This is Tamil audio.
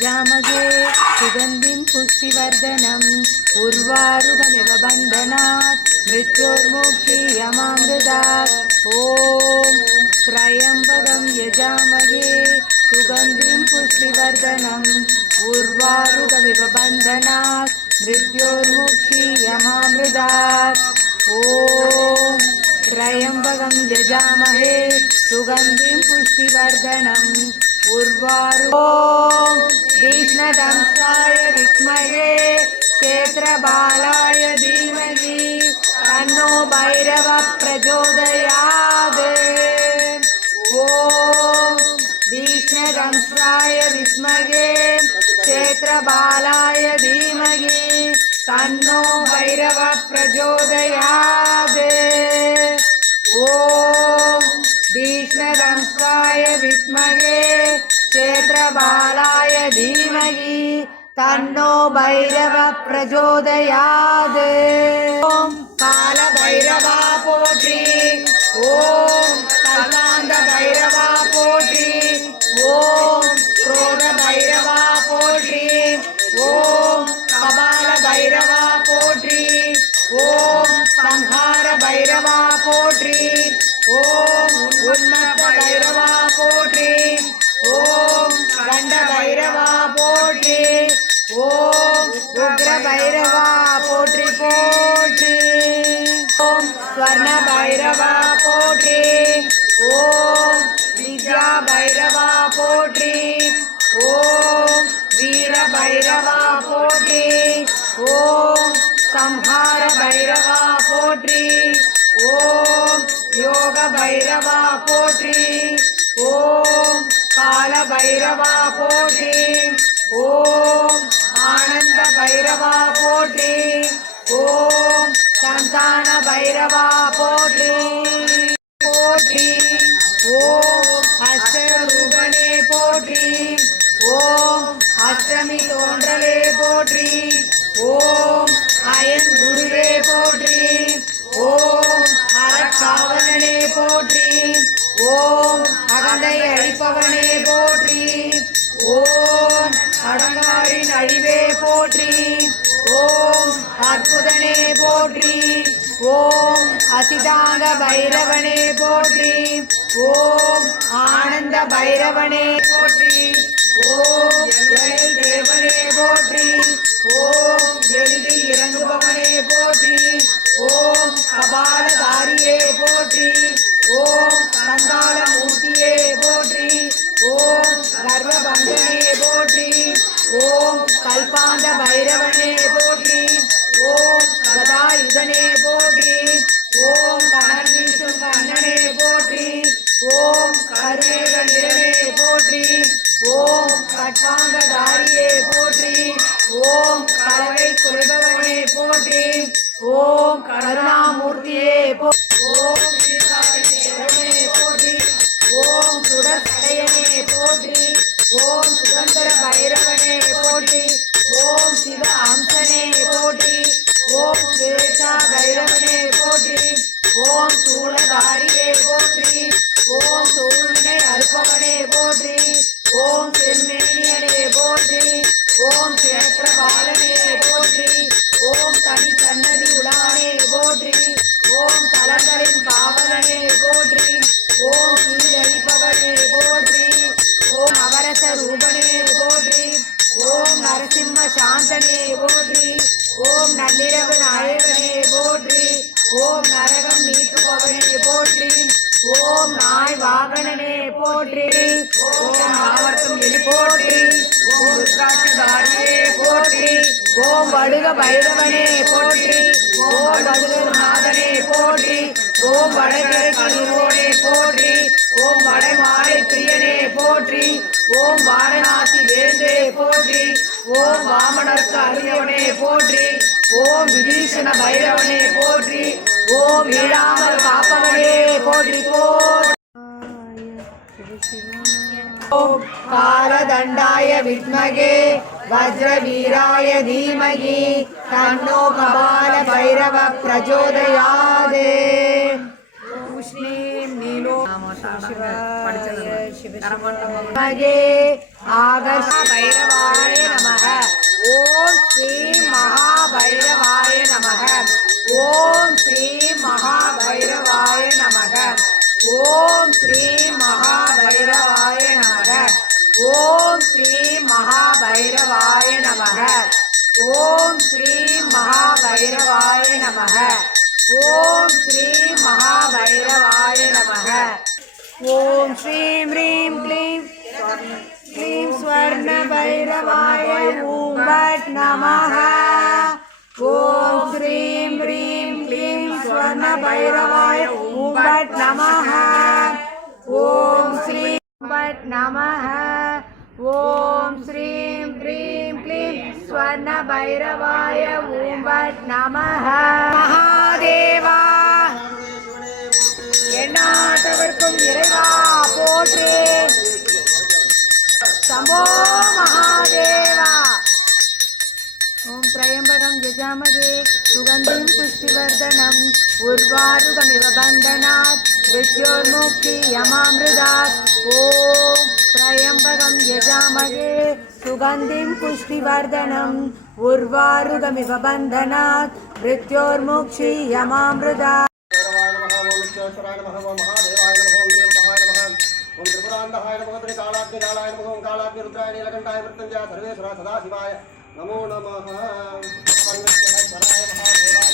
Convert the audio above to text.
यजामहे सुगन्धिं पुष्टिवर्धनम् उर्वारुकमिव बन्धनात् मृत्योर्मुक्षीयमामृतात् ॐ त्र्यम्बकं यजामहे सुगन्धिं पुष्टिवर्धनम् उर्वारुकमिव बन्धनात् मृत्योर्मुक्षीयमामृतात् ॐ त्र्यम्बकं यजामहे सुगन्धिं पुष्टिवर्धनम् उर्वारुकं विष्णुदंशाय विद्महे क्षेत्रबालाय धीमहि तन्नो भैरवः प्रचोदयात् ॐ विष्णुदंशाय विद्महे क्षेत्रबालाय धीमहि तन्नो भैरवः प्रचोदयात् ॐ विष्णुदंशाय विद्महे क्षेत्रबालाय धीमहि तन्नो भैरवः प्रचोदयात् ॐ कालभैरवा पोट्रि ॐ कल्पान्त भैरवा पोट्रि ॐ क्रोधभैरवा पोट्रि ॐ कपाल भैरवा पोट्रि ॐ संहार भैरवा पोट्रि ॐ उन्मत्त भैरवा पोट्रि ॐ गंड भैरवा पोट्रि ॐ उग्र भैरवा पोट्रि पोट्रि ॐ स्वर्ण भैरवा पोट्रि ॐ विद्या भैरवा पोट्रि ॐ वीर भैरवा पोट्रि ॐ संहार भैरवा पोट्रि ॐ योग भैरवा पोट्रि ॐ काल भैरवा पोट्रि ॐ आनंद भैरवा पोट्रि ॐ संतान भैरवा पोट्रि पोट्रि ॐ अष्टरूपणे पोट्रि ॐ अष्टमी तोன்றले पोट्रि ॐ अयन गुरुवे पोट्रि ॐ अरकावलने पोट्रि ॐ अगंदै अழிப்பவனே போற்றி ஓம் அடங்காரின் அழிவே போற்றி ஓம் அற்புதனே போற்றி ஓம் அசிதாங்க பைரவனே போற்றி ஓம் ஆனந்த பைரவனே போற்றி ஓம் எல்லை தேவனே போற்றி ஓம் எளிதில் இறங்குபவனே போற்றி ஓம் கபாலதாரியே போற்றி ஓம் கங்காள மூர்த்தியே போற்றி ஓம் கர்வபங்கனே போற்றி ஓம் கல்பாந்த பைரவனே போற்றி ஓம் கதாயுதனே போற்றி ஓம் கணர் வீசும் கண்ணனே போற்றி ஓம் கருவேக நிறனே போற்றி ஓம் கட்பாங்கதாரியே போற்றி ஓம் கலவை குறைபவனே போற்றி ஓம் கருணாமூர்த்தியே ஓம் போற்றி ஓம் சுடசடையனே போற்றி ஓம் சுதந்திர பைரவனே போற்றி ஓம் சிவ அம்சனே போற்றி ஓம் ஸ்வேதா பைரவனே போற்றி ஓம் சூலதாரியே போற்றி ஓம் சூழ்வினை அறுப்பவனே போற்றி ஓம் செம்மேனியனே போற்றி ஓம் சேத்திரபாலனே போற்றி ஓம் தனி சன்னதி உடானே போற்றி ஓம் தலங்களின் காவலனே போற்றி ஓம் கீழழிப்பவனே போற்றி ஓம் அவரச ரூபனே போற்றி ஓம் நரசிம்ம சாந்தனே போற்றி ஓம் நள்ளிரவு நாயகனே போற்றி ஓம் நரகம் நீக்குபவனே போற்றி ஓம் நாய் வாகனனே போற்றி ஓம் ஆவர்த்தம் எலி போற்றி ஓம் ருத்ராட்சதாரியே போற்றி ஓம் வடுக பைரவனே போற்றி ஓம் வடுகர் நாதனே போற்றி ஓம் வடகிழக்கிலோனே போற்றி ஓம் வடமாலை பிரியனே போற்றி ஓம் வாரணாசி வேந்தே போற்றி ஓம் வாமனர்க்கு அரியவனே போற்றி ஓம் விபீஷண பைரவனே போற்றி ஓம் வீழாமல் காப்பவனே போற்றி போற்றி ஓம் காலதண்டாய வித்மகே वज्रवीराय धीमहि तन्नो कपाल भैरव प्रचोदयात्। ஆகர்ஷ பைரவாய நமக. ஓம் ஸ்ரீ மகாபைரவாய நமக. ஓம் ஸ்ரீ மகாபைரவாய நமக. ஓம் ஸ்ரீ மகாபைரவாய நமக. ஓம் ஸ்ரீ மகாபைரவாய நமக. ஓம் ஸ்ரீ மகாபைரவாய நமக. ஓம் ஸ்ரீ மகாபைரவாய நமக. ஓம் ஸ்ரீம் ஹ்ரீம் க்ளீம் க்ளீம் ஸ்வர்ண பைரவாய ஓம் பட் நமः. ஓம் ஸ்ரீம் ஹ்ரீம் க்ளீம் ஸ்வர்ண பைரவாய ஓம் பட் நமः. ஓம் ஸ்ரீம் பட் நமः. ஓம் ஸ்ரீம் ஹ்ரீம் க்ளீம் ஸ்வர்ண பைரவாய ஓம் பட் நமः. மகாதேவா எந்நாட்டவர்க்கும் இறைவா போற்றி. சம்போ மகாதேவா. ஓம் த்ரயம்பகம் யஜாமகே சுகந்திம் புஷ்டிவர்தனம் உர்வாருகமிவ பந்தனாத் மிருத்யோர்முக்தி யமாமிருதாத். ஓம் த்ரயம்பகம் யஜாமகே சுகந்திம் புஷ்டிவர்தனம் உர்வாருகமிவ பந்தனாத் மிருத்யோர்முக்தி யமாமிருதாத். ओम त्रिपुरांतहाय नमः त्रिकालाग्निकालाय नमः ओम कालाग्निरुद्राय नीलकंठाय मृत्युंजय सर्वेश्वराय सदाशिवाय नमो नमः. परमेश्वराय महादेवाय